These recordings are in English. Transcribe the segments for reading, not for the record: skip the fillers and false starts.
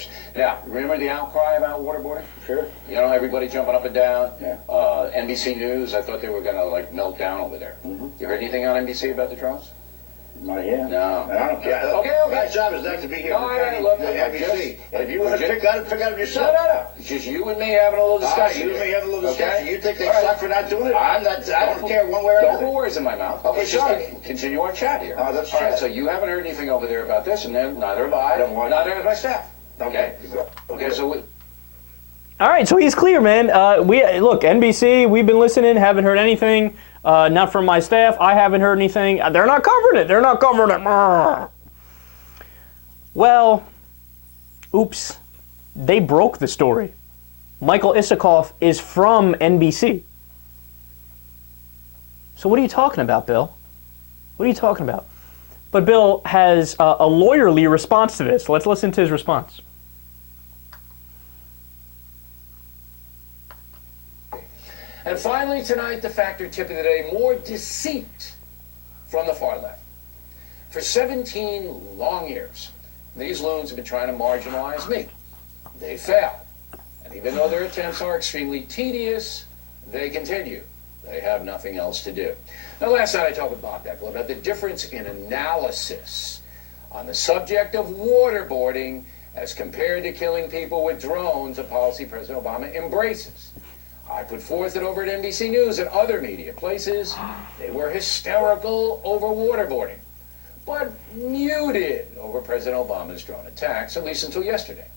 course. Now, remember the outcry about waterboarding? Sure. You know, everybody jumping up and down. Yeah. NBC News, I thought they were going to, like, melt down over there. Mm-hmm. You heard anything on NBC about the drones? Not yet. No. I don't care. Okay. My job is not to be here No, look, NBC. If you want to pick out of yourself. No. It's just you and me having a little discussion. You and me having a little discussion. Okay? You think they suck for not doing it? I don't care one way or Don't another. put words in my mouth. Okay, Let's sorry. just continue our chat here. That's All right, true. so you haven't heard anything over there about this, and then neither have I. Neither has my staff. Okay. Okay, so all right, so he's clear, man. Look, NBC, we've been listening, haven't heard anything. Not from my staff. I haven't heard anything. They're not covering it. They're not covering it. Well, oops. They broke the story. Michael Isikoff is from NBC. So what are you talking about, Bill? What are you talking about? But Bill has a lawyerly response to this. Let's listen to his response. And finally tonight, the factor tip of the day, more deceit from the far left. For 17 long years, these loons have been trying to marginalize me. They fail. And even though their attempts are extremely tedious, they continue. They have nothing else to do. Now, last night I talked with Bob Deckel about the difference in analysis on the subject of waterboarding as compared to killing people with drones, a policy President Obama embraces. I put forth that over at NBC News and other media places, they were hysterical over waterboarding, but muted over President Obama's drone attacks, at least until yesterday.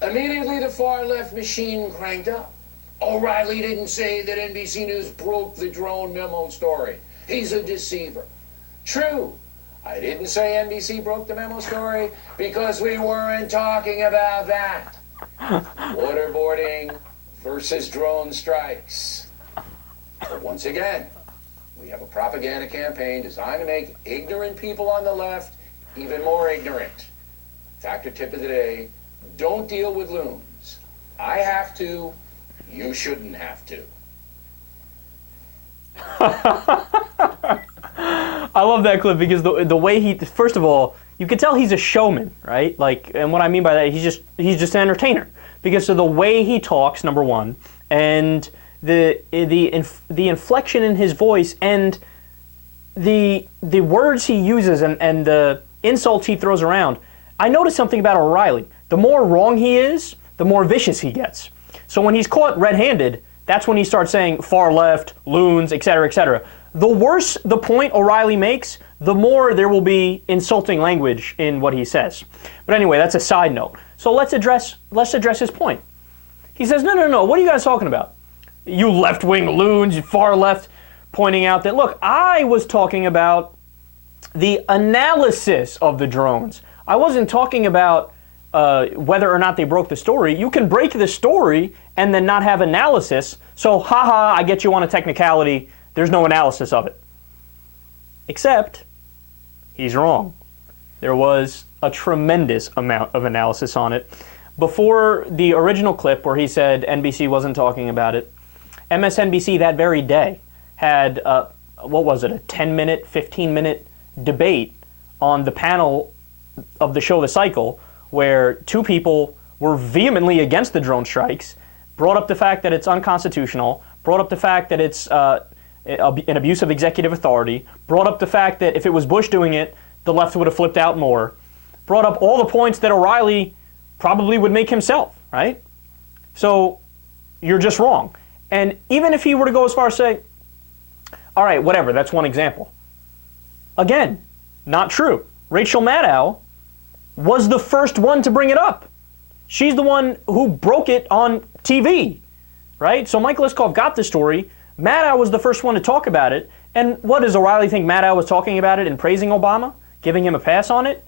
Immediately, the far-left machine cranked up. O'Reilly didn't say that NBC News broke the drone memo story. He's a deceiver. True. I didn't say NBC broke the memo story because we weren't talking about that. Waterboarding versus drone strikes. But once again, we have a propaganda campaign designed to make ignorant people on the left even more ignorant. Factor tip of the day, don't deal with loons. I have to, you shouldn't have to. I love that clip because the way he, first of all, you can tell he's a showman, right? Like, and what I mean by that, he's just an entertainer. Because of the way he talks, number one, and the inflection in his voice and the words he uses and the insults he throws around. I noticed something about O'Reilly. The more wrong he is, the more vicious he gets. So when he's caught red-handed, that's when he starts saying far left, loons, etc., etc. The worse the point O'Reilly makes, the more there will be insulting language in what he says. But anyway, that's a side note. So let's address his point. He says, no, what are you guys talking about? You left-wing loons, you far left, pointing out that, look, I was talking about the analysis of the drones. I wasn't talking about whether or not they broke the story. You can break the story and then not have analysis. So, haha, I get you on a technicality. There's no analysis of it. Except, he's wrong. There was a tremendous amount of analysis on it. Before the original clip where he said NBC wasn't talking about it, MSNBC that very day had, a 10-minute, 15-minute debate on the panel of the show The Cycle, where two people were vehemently against the drone strikes, brought up the fact that it's unconstitutional, brought up the fact that it's an abuse of executive authority, brought up the fact that if it was Bush doing it, the left would have flipped out more, brought up all the points that O'Reilly probably would make himself, right? So you're just wrong. And even if he were to go as far as say, all right, whatever, that's one example. Again, not true. Rachel Maddow was the first one to bring it up. She's the one who broke it on TV, right? So Michael Isikoff got the story. Maddow was the first one to talk about it. And what does O'Reilly think Maddow was talking about it and praising Obama? Giving him a pass on it?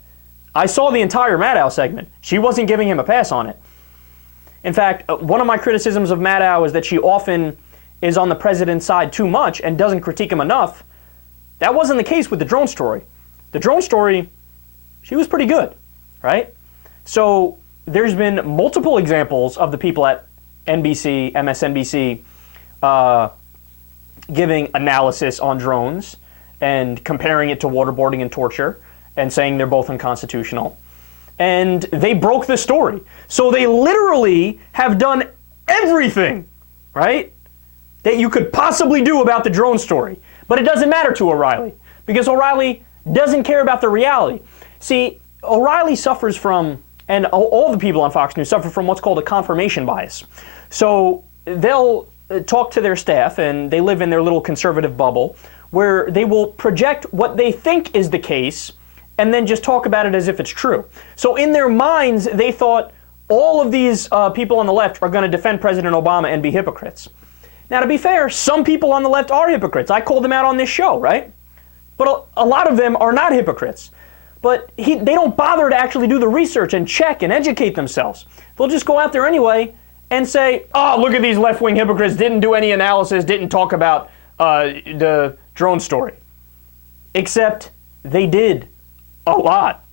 I saw the entire Maddow segment. She wasn't giving him a pass on it. In fact, one of my criticisms of Maddow is that she often is on the president's side too much and doesn't critique him enough. That wasn't the case with the drone story. The drone story, she was pretty good, right? So there's been multiple examples of the people at NBC, MSNBC, giving analysis on drones and comparing it to waterboarding and torture and saying they're both unconstitutional. and they broke the story. So they literally have done everything, right, that you could possibly do about the drone story. But it doesn't matter to O'Reilly, because O'Reilly doesn't care about the reality. See, O'Reilly suffers from, and all the people on Fox News suffer from what's called a confirmation bias. So they'll talk to their staff, and they live in their little conservative bubble, where they will project what they think is the case, and then just talk about it as if it's true. So in their minds, they thought all of these people on the left are going to defend President Obama and be hypocrites. Now, to be fair, some people on the left are hypocrites. I called them out on this show, right? But a lot of them are not hypocrites. But they don't bother to actually do the research and check and educate themselves. They'll just go out there anyway and say, oh, look at these left-wing hypocrites, didn't do any analysis, didn't talk about the drone story. Except they did a lot.